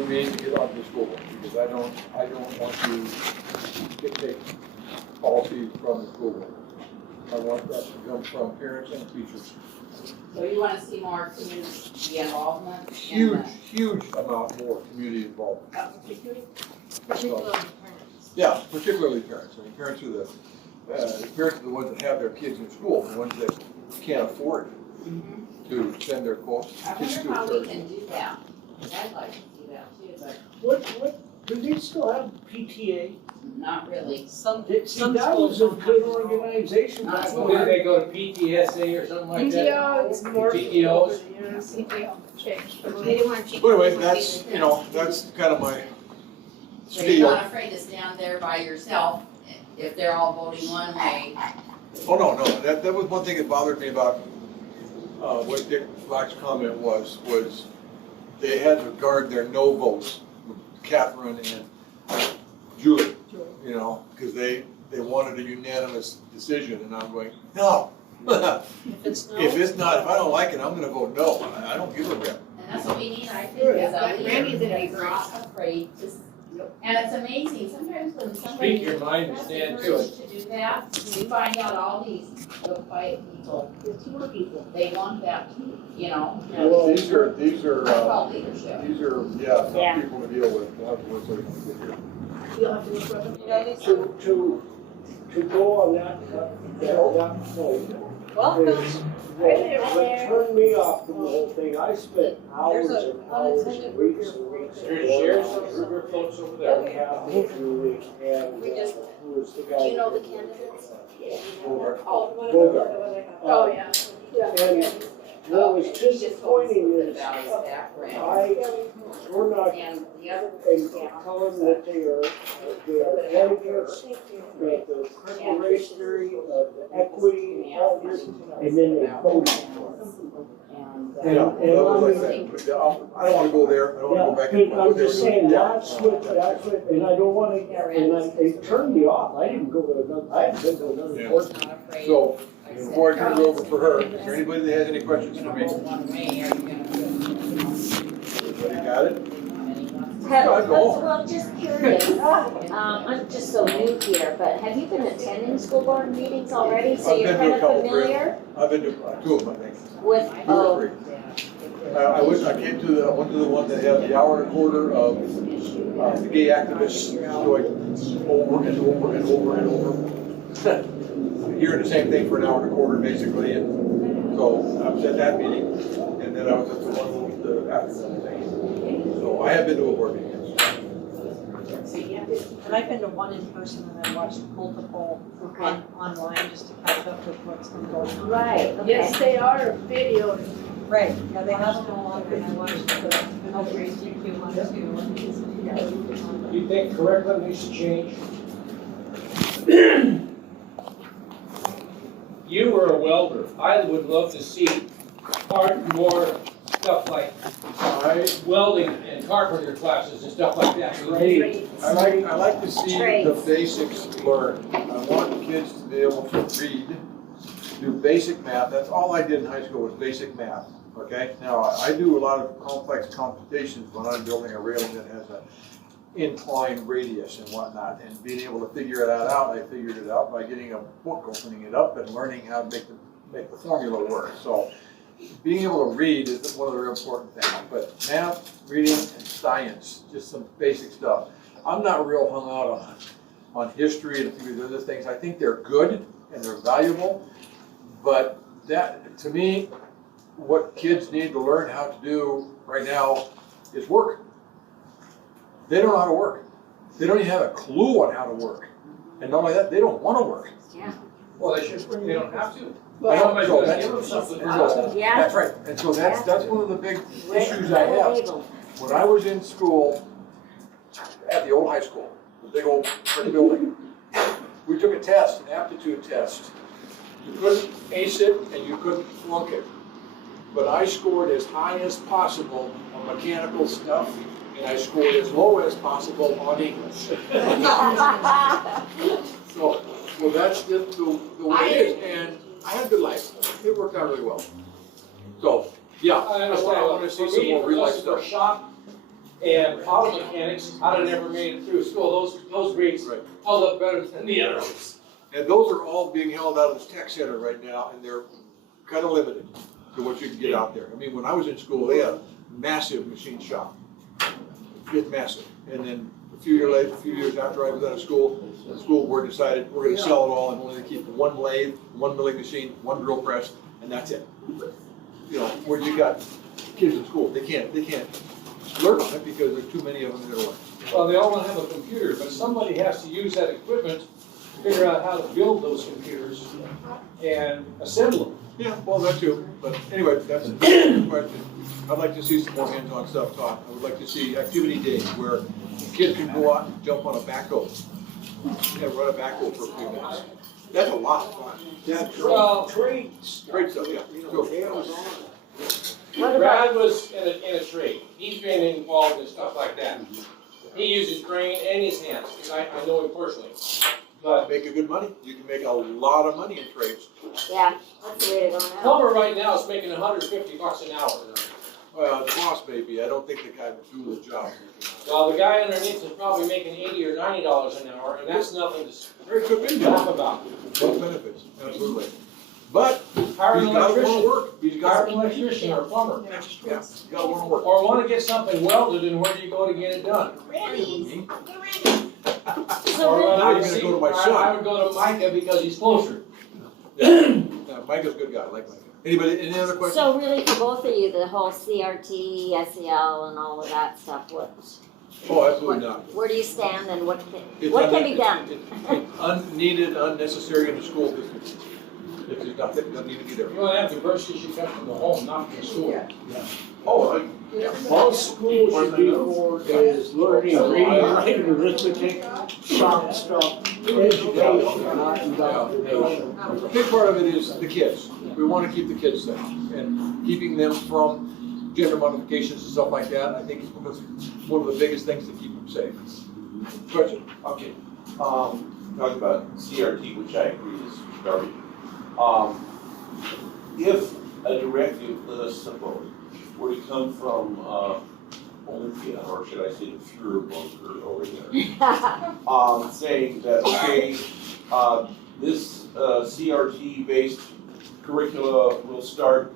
for me to get onto the school board, because I don't want to dictate policy from the school board. I want that to come from parents and teachers. So you want to see more community involvement? Huge amount more community involvement. Particularly parents. Yeah, particularly parents. I mean, parents are the ones that have their kids in school, the ones that can't afford to send their kids I to wonder how a we church. can do that. I'd like to see that too, but What, do they still have PTA? not really. Some See, that was a good organization. Not back so when Did they go to PTSA or something like that? PTO, it's more. PTOs? PTO changed. They didn't want to cheat. But anyway, that's kind of my So you're spiel. not afraid to stand there by yourself if they're all voting one way? Oh, no, that was one thing that bothered me about what Dick Black's comment was they had to guard their no votes, Catherine and Julie, because they wanted a unanimous decision, and I'm going, no. If I don't like it, I'm gonna vote no. I don't give a rip. And that's what we need, I think, is a Randy's leader in that's not afraid to, and it's amazing, sometimes when somebody. Speak your mind and has the stand to courage it. To do that, you find out all these, the quiet people, the tour people, they want that too, Well, these are That's called leadership. tough people to deal with. We'll have to work with them here. You'll have to look up. To go on that point, Welcome. what turned me off from the whole thing, I spent hours and hours, weeks and weeks. There's river floats over there. Kathy, Julie, and who was the guy? Do you know the candidates? Bogart. Oh, yeah. And what was disappointing is, About his background. we're not, And the other. and tell them that they are advocates, that the critical race theory, equity, all this, and then they vote for it. And, Yeah, that was like that. I don't wanna go there. I don't wanna go back Yeah, into but I'm just saying, that's what, and I don't wanna, it turned me off, I didn't go to another, I haven't been to another Yeah. court. not afraid. So, before I turn it over for her, is there anybody that has any questions You for know, me? vote one way, are you gonna Everybody got it? Well, just curious, I'm just so new here, but have you been attending school board meetings already, so I've you're been to kind a of couple, familiar I've been to two of them, I think. with, Two or three. I went to the one that had the hour and a quarter of the gay activists going over and over and over and over. Hearing the same thing for an hour and a quarter, basically, and so I was at that meeting, and then I was at the one with the afternoon thing. So I have been to a board meeting. And I've been to one in person and I've watched multiple online just to catch up with what's been going on. right, okay. Yes, they are videoed. Right, yeah, they have them all and I watched the LGBTQ one too. You think curriculum needs to change? You were a welder. I would love to see more stuff like welding and carpenter classes and stuff like that. I like to see the Trades. basics learned. I want kids to be able to read, do basic math. That's all I did in high school was basic math, okay? Now, I do a lot of complex computations when I'm building a railing that has an incline radius and whatnot, and being able to figure that out, I figured it out by getting a book, opening it up, and learning how to make the formula work. So, being able to read is one of the real important things, but math, reading, and science, just some basic stuff. I'm not real hung out on history and a few of the other things. I think they're good and they're valuable, but that, to me, what kids need to learn how to do right now is work. They don't know how to work. They don't even have a clue on how to work. And not only that, they don't want to work. Well, they don't have to. I know, Somebody's so gonna that's- give them something. Yeah. That's right. And so that's one of the big issues I have. When I was in school, at the old high school, the big old brick building, we took a test, an aptitude test. You couldn't ace it and you couldn't flunk it. But I scored as high as possible on mechanical stuff, and I scored as low as possible on English. So, well, that's just the way it is, and I had a good life. It worked out really well. So, yeah, I I understand. want to see some more real life stuff. For shop, and auto mechanics, I'd have never made it through school. Those grades Right. held up better than the others. And those are all being held out of the tech center right now, and they're kind of limited to what you can get out there. I mean, when I was in school, they had a massive machine shop. It's massive. And then a few years after I was out of school, the school board decided we're gonna sell it all and only keep one lathe, one milling machine, one drill press, and that's it. You know, where you got kids in school, they can't learn on it because there's too many of them that are. Well, they all want to have a computer, but somebody has to use that equipment to figure out how to build those computers and assemble them. Yeah, well, that too, but anyway, that's a question. I'd like to see some more hands-on stuff taught. I would like to see activity days where kids can go out and jump on a backhoe and run a backhoe for a few minutes. That's a lot of fun. Yeah, Well, trades. Great stuff, yeah. Go. What about, Brad was in a trade. He's been involved in stuff like that. He uses brain and his hands, because I know him personally. But Make a good money. You can make a lot of money in trades. yeah, that's the way to go now. plumber right now is making $150 an hour. Well, the boss maybe. I don't think the guy would do the job. Well, the guy underneath is probably making $80 or $90 an hour, and that's nothing to Very good business. laugh about. Both benefits, absolutely. But Hire an he's got to want to electrician, work. He's hire got an electrician or a plumber. yeah, he's got to want to work. Or want to get something welded, and where do you go to get it done? Me? So Or really- Now you're gonna go to my son. I would go to Micah because he's closer. Yeah, Micah's a good guy. I like Micah. Anybody, any other questions? So really for both of you, the whole CRT, SEL and all of that stuff, Oh, absolutely not. where do you stand and what It's can un- be done? It's unneeded, unnecessary in the school system. It's just not, doesn't need to be there. You want to have diversity should come from the home, not from the school. Oh, All school should be for is learning, reading, writing, arithmetic, science stuff, education, not indoctrination. a big part of it is the kids. We want to keep the kids safe and keeping them from gender modifications and stuff like that. I think is one of the biggest things to keep them safe. Question? Okay, talk about CRT, which I agree is garbage. If a directive, let us suppose, were to come from, Olympia, or should I say the Fuhrer bunker over there, saying that, okay, this, CRT-based curricula will start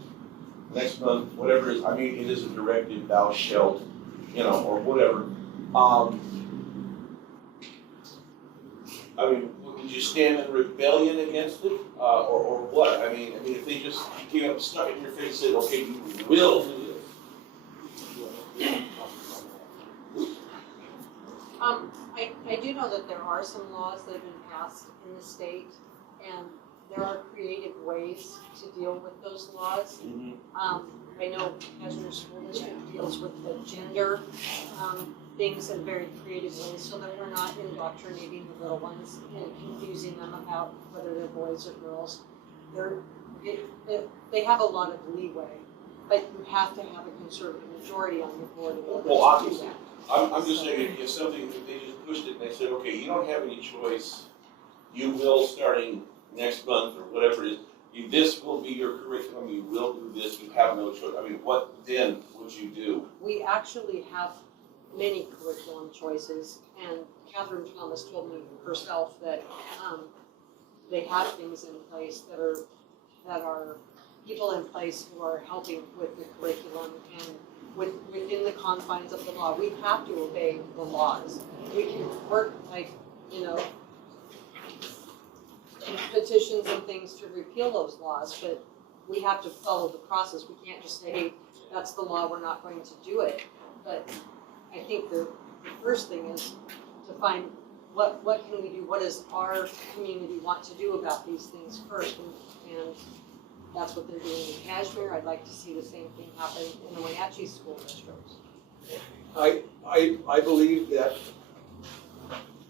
next month, whatever it is, I mean, it is a directive, thou shalt, or whatever. I mean, would you stand in rebellion against it, or what? I mean, if they just came up, stuck it in your face, and said, okay, you will do this. I do know that there are some laws that have been passed in the state, and there are creative ways to deal with those laws. I know Kashmir School District deals with the gender things in very creative ways, so that we're not indoctrinating the little ones and confusing them about whether they're boys or girls. They have a lot of leeway, but you have to have a conservative majority on your board in order to do Well, obviously. that. I'm just saying, if something, if they just pushed it and they said, okay, you don't have any choice, you will, starting next month or whatever it is, this will be your curriculum, you will do this, you have no choice. I mean, what then would you do? We actually have many curriculum choices, and Catherine Thomas told me herself that they have things in place that are people in place who are helping with the curriculum and within the confines of the law. We have to obey the laws. We can work petitions and things to repeal those laws, but we have to follow the process. We can't just say, hey, that's the law, we're not going to do it. But I think the first thing is to find what can we do, what does our community want to do about these things first, and that's what they're doing in Kashmir. I'd like to see the same thing happen in the Wenatchee school districts. I believe that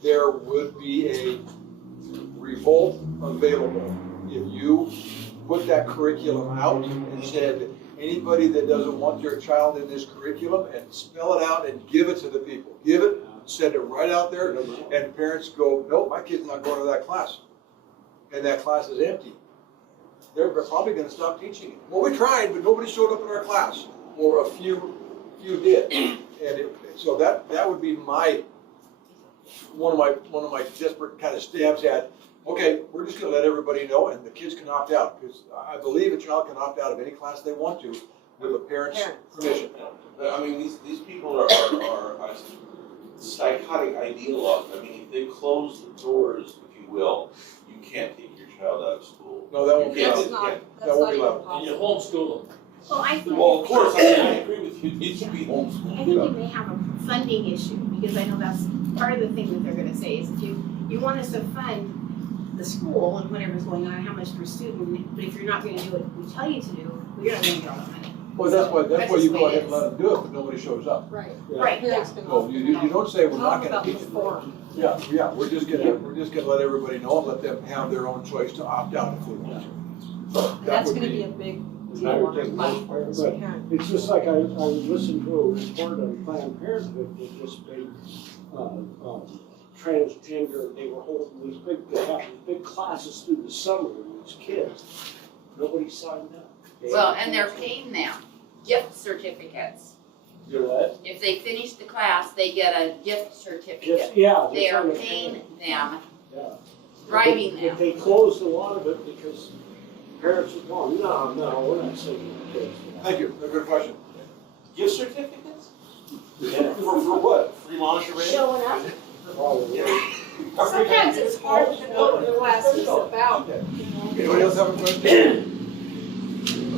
there would be a revolt available if you put that curriculum out and said, anybody that doesn't want their child in this curriculum, and spell it out and give it to the people. Give it, send it right out there, and parents go, nope, my kid's not going to that class. And that class is empty. They're probably going to stop teaching it. Well, we tried, but nobody showed up in our class. Or a few few did. And so that would be one of my desperate kind of stabs at, okay, we're just gonna let everybody know and the kids can opt out. Because I believe a child can opt out of any class they want to with a parent's permission. I mean, these people are psychotic ideologues. I mean, if they close the doors, if you will, you can't take your child out of school. No, that won't be That's allowed. not, That that's won't not be even allowed. And you possible. homeschool them. Well, I think. Well, of course, I agree with you, it needs to be I homeschooled. think you may have a funding issue, because I know that's part of the thing that they're gonna say, is if you want us to fund the school and whatever's going on, how much per student, but if you're not gonna do what we tell you to do, we're not gonna get all the money. Well, that's why That's you just go the way ahead it and let them do it, but nobody shows up. Right. Right, yeah. Parents can No, opt you out. don't say we're Tell not them gonna about the teach it. form. Yeah, we're just gonna let everybody know and let them have their own choice to opt out if they want to. And that's gonna be a big deal on our platform as a But parent. it's just like I was listening to a report on Planned Parenthood that just made, transgender, they were holding these they have these big classes through the summer with these kids. Nobody signed up. Well, and they're paying them gift certificates. You know what? If they finish the class, they get a gift certificate. Just, yeah. They that's are on the paying plan. them, Yeah. driving But them. they closed a lot of it because parents were going, no, we're not sending the kids. Thank you, a good question. Gift certificates? Yeah. For what? Free lingerie? Showing up. Probably. Sometimes it's hard to know what the class is about. Anybody else have a question?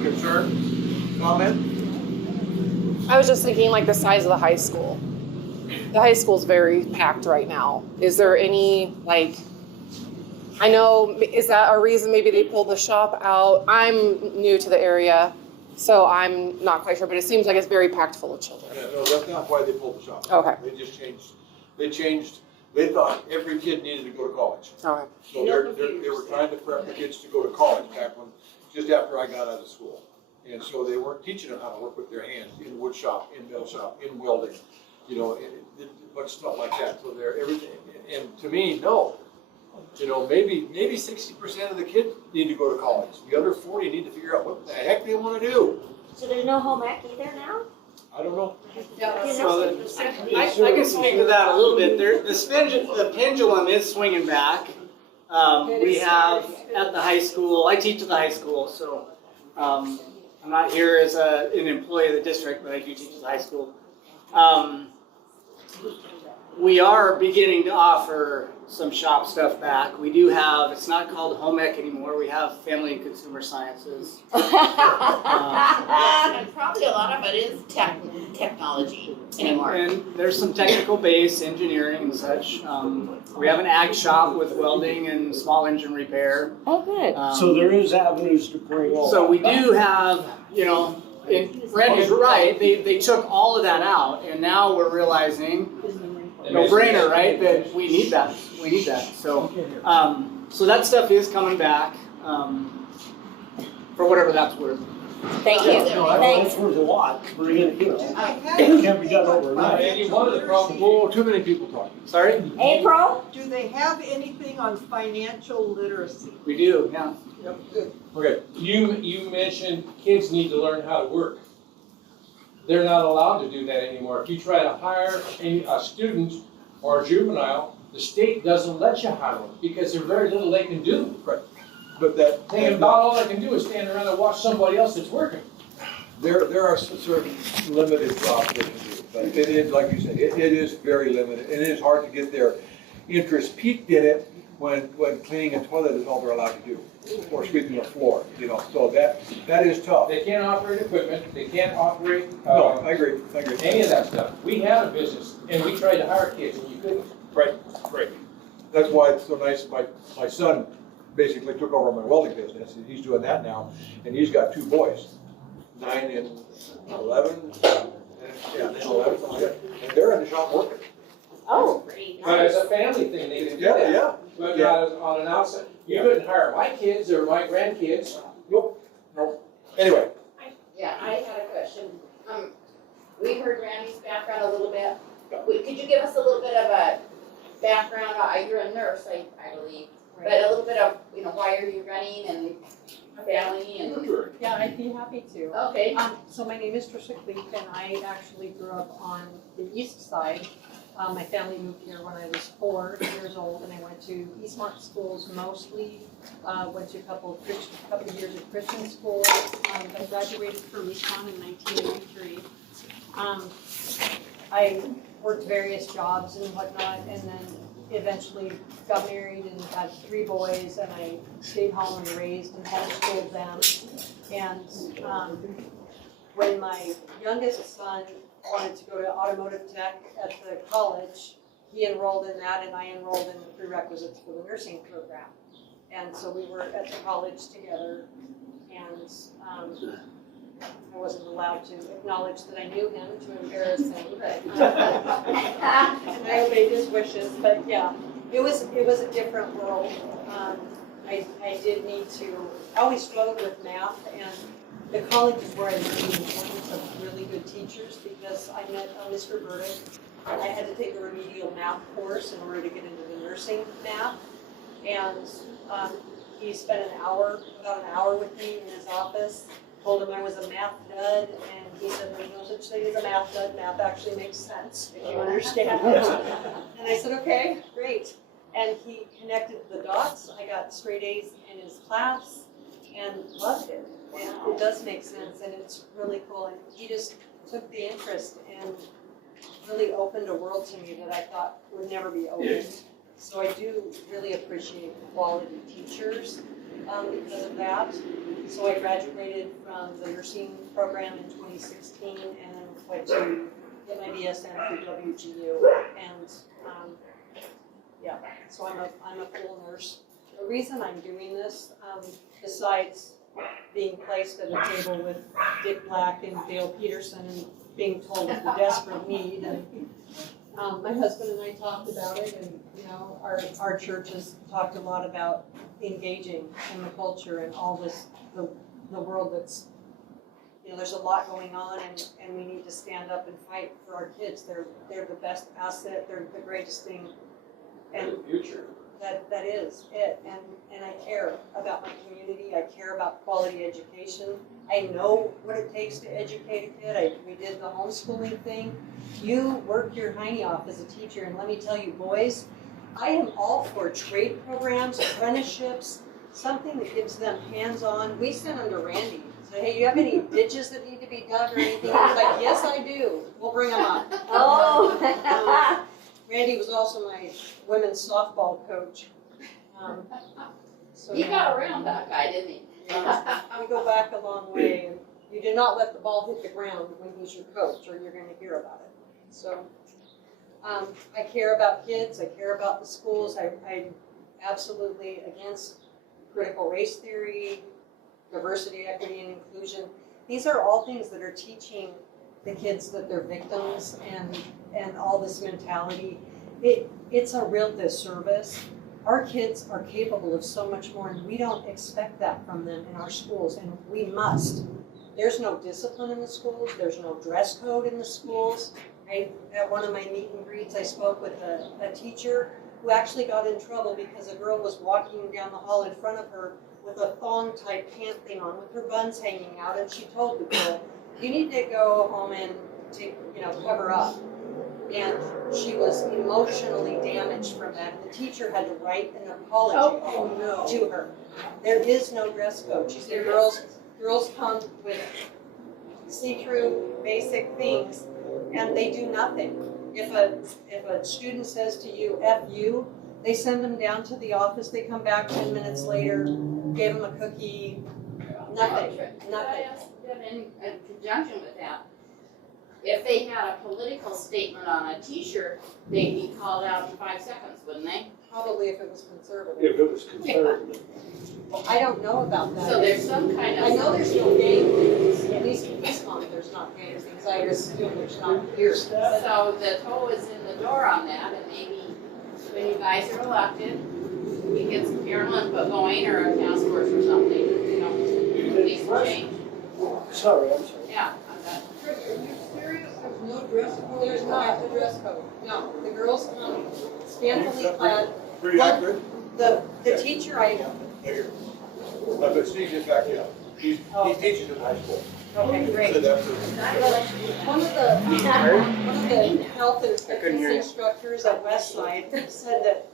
Concern? Comment? I was just thinking like the size of the high school. The high school's very packed right now. Is there any, like, I know, is that a reason maybe they pulled the shop out? I'm new to the area, so I'm not quite sure, but it seems like it's very packed full of children. Yeah, no, that's not why they pulled the shop. Okay. They just changed, they thought every kid needed to go to college. Okay. So they were trying to prep the kids to go to college back when, just after I got out of school. And so they weren't teaching them how to work with their hands in wood shop, in metal shop, in welding, you know, and much stuff like that. So they're everything, and to me, no. You know, maybe 60% of the kids need to go to college. The other 40 need to figure out what the heck they want to do. So there's no home ec either now? I don't know. So I can speak to that a little bit. The pendulum is swinging back. We have at the high school, I teach at the high school, so I'm not here as an employee of the district, but I do teach at the high school. We are beginning to offer some shop stuff back. We do have, it's not called home ec anymore, we have family and consumer sciences. And probably a lot of it is technology anymore. And there's some technical base, engineering and such. We have an ag shop with welding and small engine repair. Oh, good. So there is avenues to bring all. So we do have, you know, and Randy's right, they took all of that out and now we're realizing, no brainer, right, that we need that. So, so that stuff is coming back, for whatever that's worth. Thank you. No, Thanks. that's worth a lot. We're gonna, it can't be done overnight. Randy, one of the problems, Oh, too many people talking. Sorry? April? Do they have anything on financial literacy? We do, yeah. Yep, good. Okay, you mentioned kids need to learn how to work. They're not allowed to do that anymore. If you try to hire a student or a juvenile, the state doesn't let you hire them because there's very little they can do. but that. And about all they can do is stand around and watch somebody else that's working. There are certain limited jobs they can do, but it is, like you said, it is very limited, and it is hard to get their interest peaked in it when cleaning a toilet is all they're allowed to do, or sweeping a floor, you know, so that is tough. They can't operate equipment, they can't operate, No, I agree. any of that stuff. We had a business and we tried to hire kids and you couldn't. Right. That's why it's so nice, my son basically took over my welding business, and he's doing that now, and he's got 2 boys, 9 and 11, and 11, something like that, and they're in the shop working. Oh, But as a family thing, they can do that. Yeah. But not on an outside, you couldn't hire my kids or my grandkids. Nope. Anyway, Yeah, I had a question. We heard Randy's background a little bit. Could you give us a little bit of a background? You're a nurse, I believe, but a little bit of, why are you running and family and, Yeah, I'd be happy to. okay. So my name is Tricia Cleek, and I actually grew up on the east side. My family moved here when I was 4 years old, and I went to Eastmark schools mostly. Went to a couple of years of Christian school. I graduated from Econ in 1983. I worked various jobs and whatnot, and then eventually got married and had 3 boys, and I stayed home and raised and homeschooled them. And when my youngest son wanted to go to automotive tech at the college, he enrolled in that, and I enrolled in the prerequisites for the nursing program. And so we were at the college together, and I wasn't allowed to acknowledge that I knew him to embarrass him, but and I obeyed his wishes. But yeah, it was a different world. I did need to. I always struggled with math, and the college is where I learned the importance of really good teachers, because I met Mr. Burdick. I had to take a remedial math course in order to get into the nursing math, and he spent about an hour with me in his office. Told him I was a math dud, and he said there's no such thing as a math dud. Math actually makes sense if you understand it. And I said, okay, great. And he connected the dots. I got straight A's in his class and loved it. And it does make sense, and it's really cool. And he just took the interest and really opened a world to me that I thought would never be opened. So I do really appreciate quality teachers because of that. So I graduated from the nursing program in 2016 and then went to get my BSN through WGU. And yeah, so I'm a full nurse. The reason I'm doing this, besides being placed at a table with Dick Black and Dale Peterson and being told of the desperate need, and my husband and I talked about it, and our church has talked a lot about engaging in the culture and all this, the world that's, there's a lot going on, and we need to stand up and fight for our kids. They're the best asset. They're the greatest thing, and the future. That is it. And I care about my community. I care about quality education. I know what it takes to educate a kid. We did the homeschooling thing. You work your hiney off as a teacher, and let me tell you, boys, I am all for trade programs, apprenticeships, something that gives them hands-on. We sent them to Randy. Say, hey, you have any ditches that need to be dug or anything? He's like, yes, I do. We'll bring them up. Oh. Randy was also my women's softball coach. So He got around that guy, didn't he? Yeah, we go back a long way, and you do not let the ball hit the ground when he's your coach, or you're going to hear about it. So I care about kids. I care about the schools. I'm absolutely against critical race theory, diversity, equity, and inclusion. These are all things that are teaching the kids that they're victims and all this mentality. It's a real disservice. Our kids are capable of so much more, and we don't expect that from them in our schools, and we must. There's no discipline in the schools. There's no dress code in the schools. At one of my meet and greets, I spoke with a teacher who actually got in trouble because a girl was walking down the hall in front of her with a thong-type pant thing on, with her buns hanging out, and she told the girl, you need to go home and cover up. And she was emotionally damaged from that. The teacher had to write an apology to her. There is no dress code. She said girls come with see-through basic things, and they do nothing. If a student says to you, F you, they send them down to the office. They come back 10 minutes later, gave them a cookie, nothing. Could I ask them in conjunction with that? If they had a political statement on a t-shirt, they'd be called out in 5 seconds, wouldn't they? Probably if it was conservative. If it was conservative. I don't know about that. So there's some kind of. I know there's no gang things. At least in this month, there's not gang things. I assume there's not here. So the toe is in the door on that, and maybe when you guys are elected, we get some parent input going or a task force or something, at least change. Sorry, I'm sorry. Yeah, on that. Are you serious? There's no dress code? There's not a dress code. No, the girls come scantily clad. Pretty accurate. The teacher But Steve just back you up. He teaches in high school. Okay, great. So that's One of the health and fitness instructors at Westside said that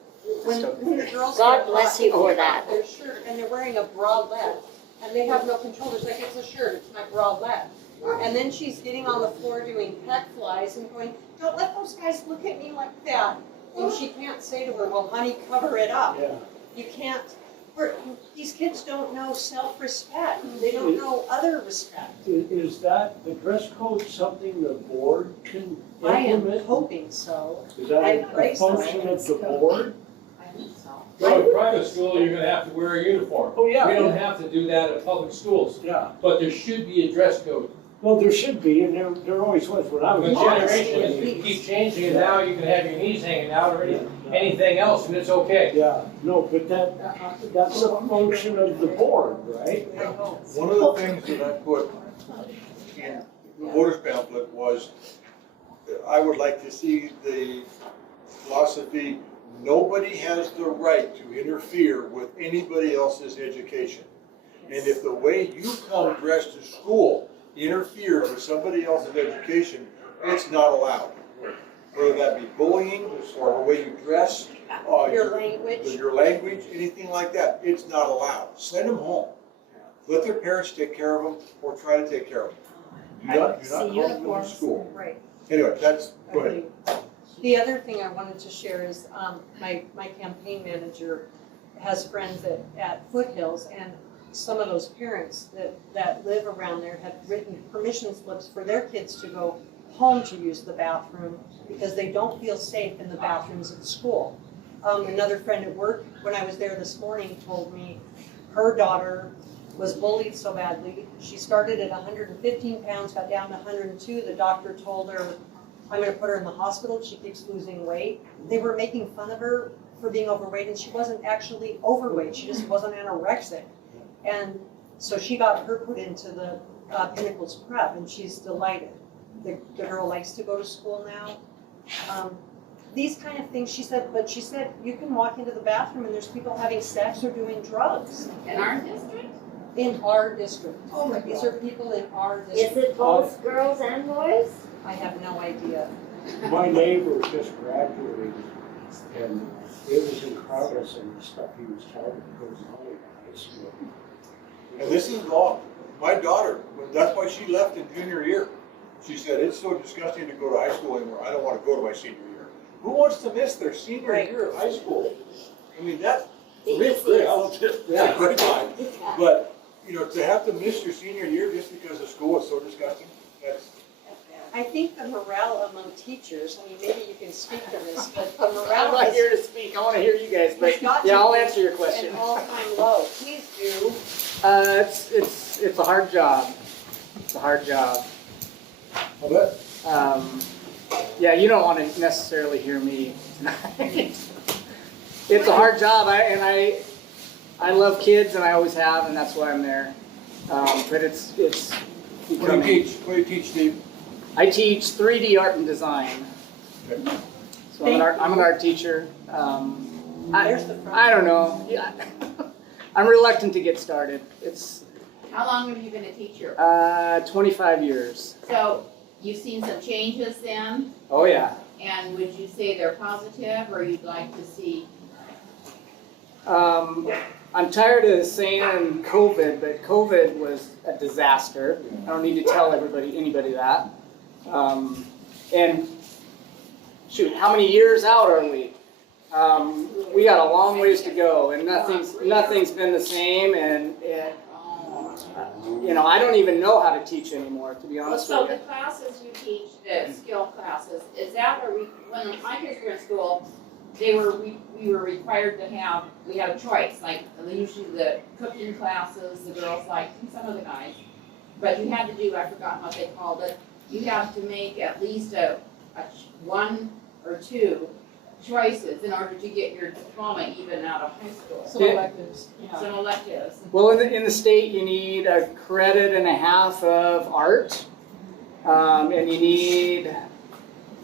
when the girls God get bless hot, you they for take that. off their shirt and they're wearing a bralette and they have no control. There's like, it's a shirt, it's my bralette. And then she's getting on the floor doing pec flies and going, don't let those guys look at me like that. And she can't say to her, well, honey, cover it up. Yeah. You can't. These kids don't know self-respect. They don't know other respect. Is that, the dress code something the board can I am implement? hoping so. Is that I've a raised the function of dress the code. board? I think so. Well, in private school, you're gonna have to wear a uniform. Oh, yeah. We don't have to do that at public schools, Yeah. but there should be a dress code. Well, there should be, and there always was when I was. The generations keep changing, and now you can have your knees hanging out or anything else, and it's okay. Yeah, no, but that's a function of the board, right? one of the things that I put in the voters pamphlet was that I would like to see the philosophy, nobody has the right to interfere with anybody else's education. And if the way you come dressed to school interferes with somebody else's education, it's not allowed. Whether that be bullying or the way you dress, Your language. your language, anything like that, it's not allowed. Send them home. Let their parents take care of them or try to take care of them. Do not call them to school. Right. Anyway, go ahead. The other thing I wanted to share is my campaign manager has friends at Foothills, and some of those parents that live around there have written permission slips for their kids to go home to use the bathroom because they don't feel safe in the bathrooms at school. Another friend at work, when I was there this morning, told me her daughter was bullied so badly. She started at 115 pounds, got down to 102. The doctor told her, I'm going to put her in the hospital. She keeps losing weight. They were making fun of her for being overweight, and she wasn't actually overweight. She just wasn't anorexic. And so she got her put into the Pinnacles Prep, and she's delighted. The girl likes to go to school now. These kind of things, she said, you can walk into the bathroom and there's people having sex or doing drugs. In our district? In our district. Oh my These are people in our Is district. it both girls and boys? I have no idea. My neighbor just graduated, and it was incredible, some of the stuff he was telling me goes on in high school. And this is law. My daughter, that's why she left in junior year. She said, it's so disgusting to go to high school anymore. I don't want to go to my senior year. Who wants to miss their senior year of high school? I mean, that's great. I love this. Yeah, great time. But, to have to miss your senior year just because the school is so disgusting, that's. I think the morale among teachers, I mean, maybe you can speak to this, but the morale I'm not is here to speak, I wanna hear you guys, but It's got yeah, to I'll be answer your question. an all-time low. Please do. It's a hard job. It's a hard job. I bet. Yeah, you don't want to necessarily hear me tonight. It's a hard job, I love kids and I always have, and that's why I'm there. But it's What do you teach? What do you teach, Steve? I teach 3D art and design. Okay. So I'm an art teacher. There's the front. I don't know. Yeah. I'm reluctant to get started. It's How long have you been a teacher? 25 years. So you've seen some changes then, Oh yeah. and would you say they're positive, or you'd like to see? I'm tired of saying COVID, but COVID was a disaster. I don't need to tell anybody that. And shoot, how many years out are we? We got a long ways to go, and nothing's been the same. And I don't even know how to teach anymore, to be honest So with the you. classes you teach, the skill classes, is that when my kids were in school, we were required to have, we had a choice, like usually the cooking classes, the girls liked, and some of the guys. But you had to do, I forgot what they called it, you have to make at least a one or two choices in order to get your diploma even out of high school. Some electives. Some electives. Well, in the state, you need a credit and a half of art, and you need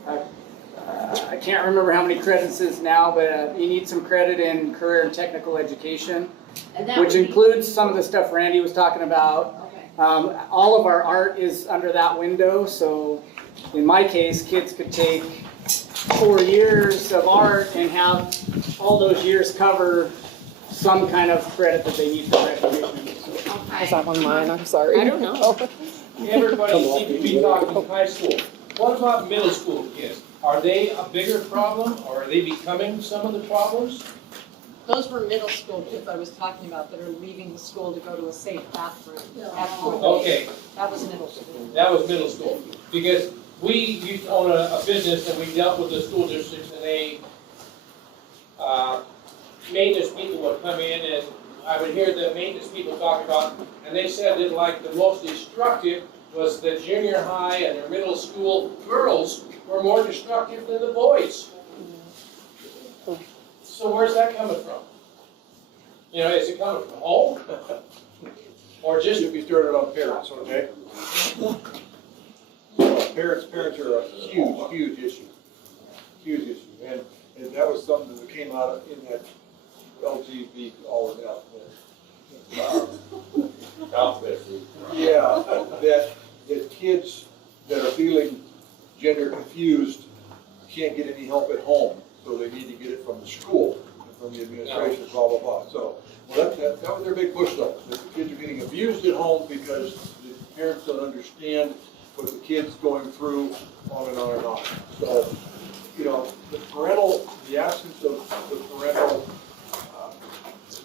I can't can't remember how many credits it is now, but you need some credit in career and technical education, And that which would be- includes some of the stuff Randy was talking about. Okay. All of our art is under that window, so in my case, kids could take 4 years of art and have all those years cover some kind of credit that they need for graduation. Is that one mine? I'm sorry. I don't know. Everybody seems to be talking high school. What about middle school kids? Are they a bigger problem, or are they becoming some of the problems? Those were middle school kids I was talking about that are leaving the school to go to a safe bathroom. Okay, That was middle school. that was middle school. Because we used to own a business and we dealt with the school districts, and they, maintenance people would come in, and I would hear the maintenance people talk about, and they said that like the most destructive was the junior high and the middle school girls were more destructive than the boys. So where's that coming from? You know, is it coming from home? Or just, Should be started on parents, okay? Parents are a huge issue. Huge issue. And that was something that came out in that LGBT, all of that. Yeah, that kids that are feeling gender confused can't get any help at home, so they need to get it from the school, from the administration, blah, blah, blah. So, well, that was their big push though. The kids are getting abused at home because the parents don't understand what the kid's going through, on and on and on. So, you know, the absence of the parental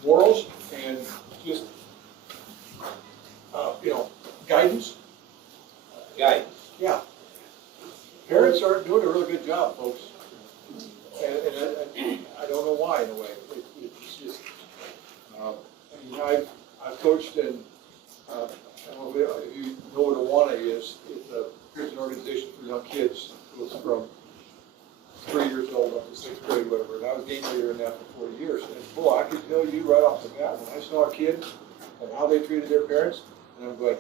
morals and just, guidance. guys, Yeah. Parents aren't doing a really good job, folks. And I don't know why, in a way. It's just, I've coached in, I don't know if you know what Awana is. It's a Christian organization for young kids. It was from 3 years old up to 6th grade, whatever. And I was game leader in that for 40 years. And boy, I could tell you right off the bat, when I saw a kid and how they treated their parents, and I'm going,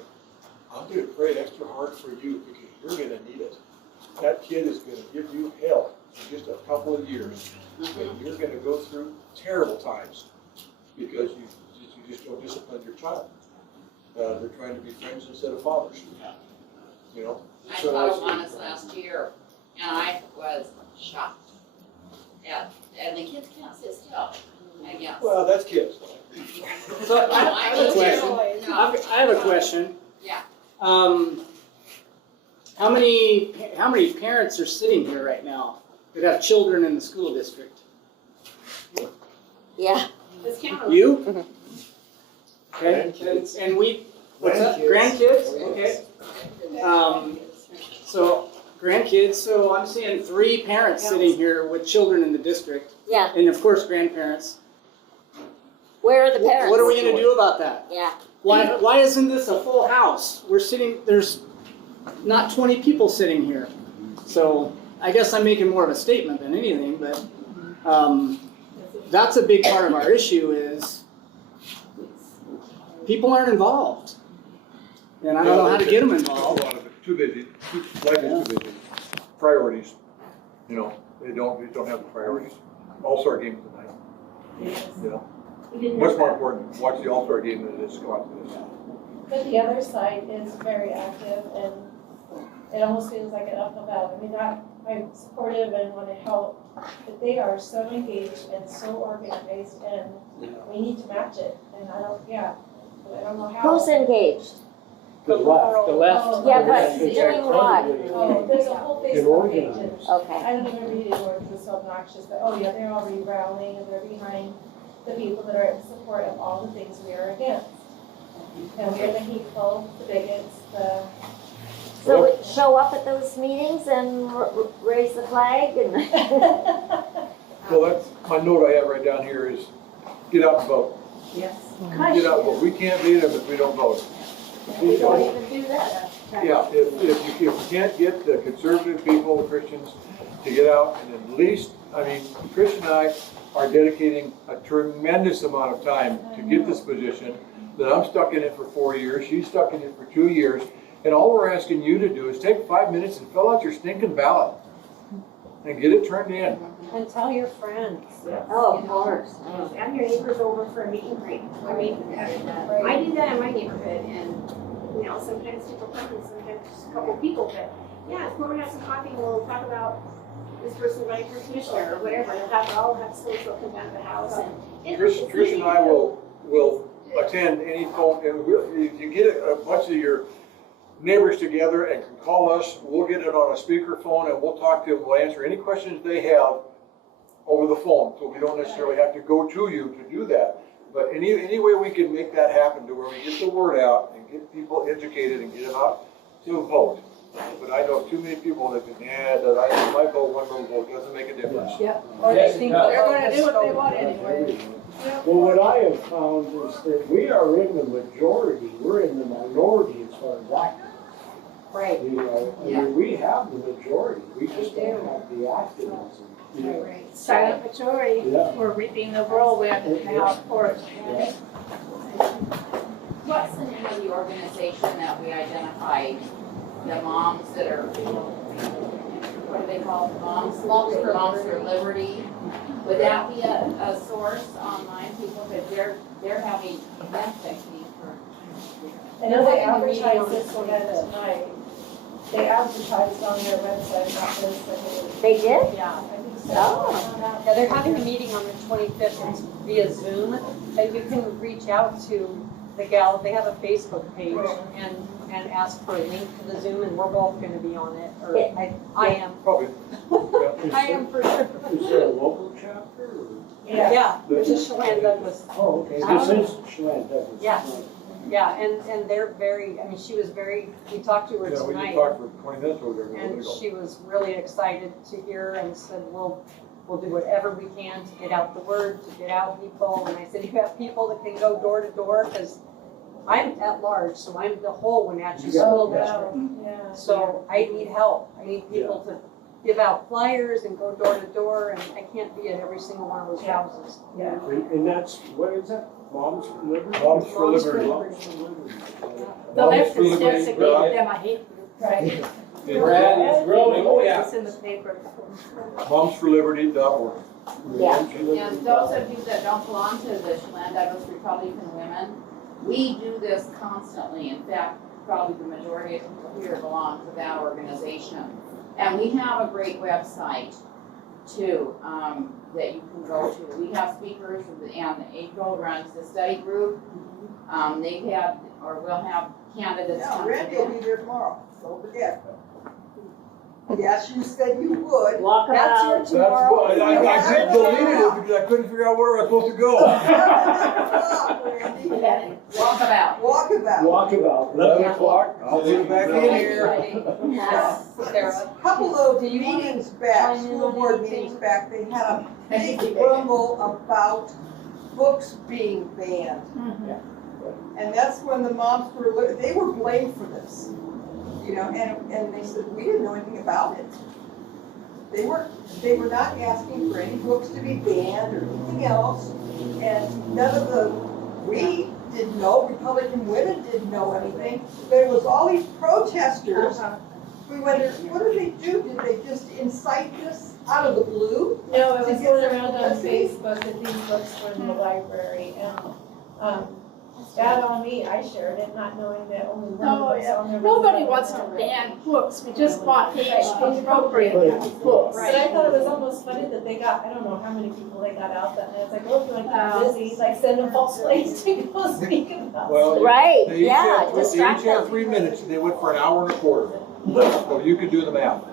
I'm going to pray extra hard for you because you're going to need it. That kid is going to give you hell in just a couple of years. And you're going to go through terrible times because you just don't discipline your child. They're trying to be friends instead of fathers. You know? I taught Awanas last year, and I was shocked. Yeah, and the kids can't sit still, I guess. Well, that's kids. So I have a question. I have a question. Yeah. How many parents are sitting here right now that have children in the school district? Yeah. Let's count them. You? Okay, and what's that? Grandkids? Okay. So grandkids, so I'm seeing 3 parents sitting here with children in the district, Yeah. and of course grandparents. Where are the parents? What are we gonna do about that? Yeah. Why isn't this a full house? There's not 20 people sitting here. So I guess I'm making more of a statement than anything, but that's a big part of our issue is people aren't involved. And I don't know how to get them involved. Too busy. Life is too busy. Priorities. You know, they don't have the priorities. All-Star game tonight. You know, what's more important, watch the All-Star game than it is go out to this. But the other side is very active, and it almost feels like an uphill battle. I mean, I'm supportive and want to help, but they are so engaged and so organized, and we need to match it. And I don't know how. Who's engaged? The left. Yeah, but doing what? Oh, there's a whole Facebook page, and Okay. I don't even read it anymore because it's so obnoxious, but oh yeah, they're already rallying and they're behind the people that are in support of all the things we are against. And we're the hateful, the bigots, the. So we show up at those meetings and raise the flag and. So that's, my note I have right down here is, get out and vote. Yes. Get out and vote. We can't beat them if we don't vote. We don't even do that. Yeah, if you can't get the conservative people, the Christians, to get out and at least, I mean, Tricia and I are dedicating a tremendous amount of time to get this position, that I'm stuck in it for 4 years, she's stuck in it for 2 years, and all we're asking you to do is take 5 minutes and fill out your stinking ballot. and get it turned in. And tell your friends. Oh, of course. Have your neighbors over for a meet and greet. I mean, I do that in my neighborhood, and you know, sometimes people come and sometimes just a couple people, but yeah, come over and have some coffee and we'll talk about this person running for commissioner or whatever. And I'll have social come down to the house and Tricia and I will attend any phone, and if you get a bunch of your neighbors together and can call us, we'll get it on a speakerphone and we'll talk to them, we'll answer any questions they have over the phone, so we don't necessarily have to go to you to do that. But any way we can make that happen to where we get the word out and get people educated and get them out to vote. But I know too many people that think, my vote, one little vote doesn't make a difference. Yep. Or they Yes, it think does. they're gonna do what they want anyway. Well, what I have found is that we are in the majority, we're in the minority as far as activists. Right. You know, I mean, we have the majority, we just don't have the activism. You know. Silent majority, Yeah. we're reaping the whirlwind now, of course. Yeah. What's the name of the organization that we identified, the moms that are, what do they call it, moms? Moms for Liberty. Would that be a source online, people, because they're having events next week for. I know they advertised this event tonight. They advertised on their website, not this. They did? Yeah. I think so. Oh. Yeah, they're having a meeting on the 25th, it's via Zoom, and you can reach out to the gal, they have a Facebook page, and ask for a link to the Zoom, and we're both gonna be on it, or I am. Probably. I am for sure. Is there a local chapter or? Yeah, which is Chelan-Douglas. Oh, okay, this is Chelan-Douglas. Yeah. Yeah, and they're very, I mean, she was very, we talked to her Yeah, we just tonight, talked for 20 minutes over there. a minute and ago. she was really excited to hear and said, we'll do whatever we can to get out the word, to get out people. And I said, you have people that can go door to door, because I'm at large, so I'm the whole Wenatchee School District. Yeah. So I need help. I need people to give out flyers and go door to door, and I can't be at every single one of those houses. Yeah. And that's, what is that? Moms for Liberty? Moms for Moms for Liberty. Moms for Liberty. The left for is Liberty, designated right. them, I hate. Right. Brad is growing, oh yeah. It's in the paper. Momsforliberty.org. Yeah. And those of you that don't belong to the Chelan-Douglas Republican Women, we do this constantly. In fact, probably the majority of people here belong to that organization. And we have a great website too, that you can go to. We have speakers, and April runs the study group. They've had, or will have candidates come. Randy will be there tomorrow, don't forget. Yes, you said you would. Walk That's around. your That's tomorrow. what, I did delete it because I couldn't figure out where I was supposed to go. Randy. Walkabout. Walkabout. Walkabout. 11 o'clock, I'll be back in here. Sarah. Couple of Do you wanna meetings back, chime in school on board anything? meetings back, they had a big rumble about books being banned. And that's when the moms were, they were blamed for this. You know, and they said, we didn't know anything about it. They were not asking for any books to be banned or anything else. And none of we didn't know, Republican women didn't know anything. But it was all these protesters. We wondered, what did they do? Did they just incite this out of the blue? No, it was To get going some around on publicity? Facebook that these books were in the library, and, that on me, I shared it, not knowing that only one of us on there. Nobody wants to ban books, we just want age-appropriate books. But I thought it was almost funny that they got, I don't know how many people they got out that night. It's like, well, if you want to keep busy, like send them false plates to go speak about. Well, Right, they each yeah, had- They each distract had them. 3 minutes and they went for an hour and a quarter. So you could do the math.